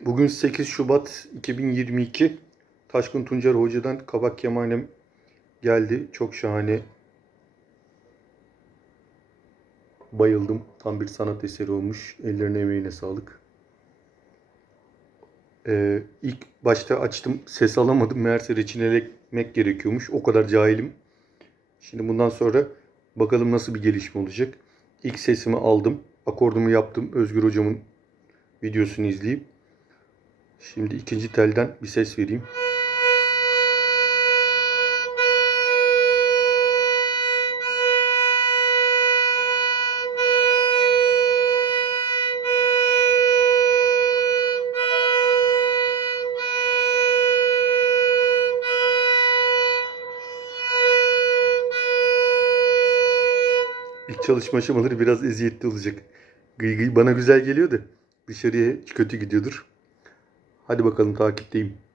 Bugün 8 Şubat 2022. Taşkın Tuncer Hoca'dan kabak kemanem geldi. Çok şahane. Bayıldım. Tam bir sanat eseri olmuş. Ellerine emeğine sağlık. Ee, ilk başta açtım. Ses alamadım. Meğerse reçinelemek gerekiyormuş. O kadar cahilim. Şimdi bundan sonra bakalım nasıl bir gelişme olacak. İlk sesimi aldım. Akordumu yaptım. Özgür hocamın videosunu izleyip. Şimdi ikinci telden bir ses vereyim. İlk çalışma aşamaları biraz eziyetli olacak. Gıy gıy bana güzel geliyor da dışarıya kötü gidiyordur. Hadi bakalım takipteyim.